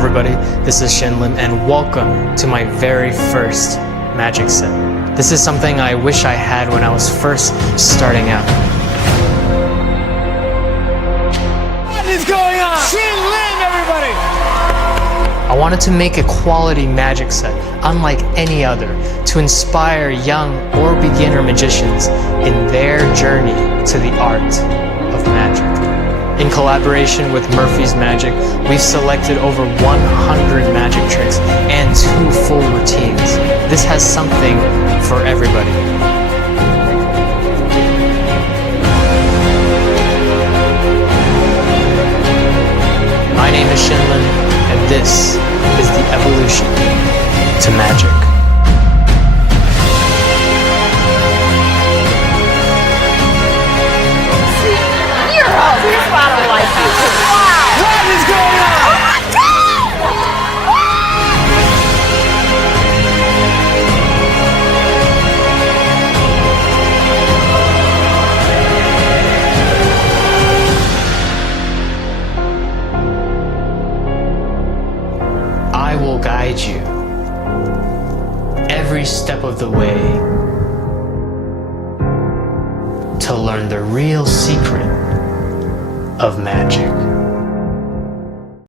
everybody, this is Shin Lim and welcome to my very first magic set. This is something I wish I had when I was first starting out. What is going on? Shin Lim, everybody! I wanted to make a quality magic set, unlike any other, to inspire young or beginner magicians in their journey to the art of magic. In collaboration with Murphy's Magic, we've selected over 100 magic tricks and 2 full routines. This has something for everybody. My name is Shin Lim, and this is the evolution to magic. Here's why I don't like you. Wow! What is going on? Oh my God! I will guide you every step of the way to learn the real secret of magic.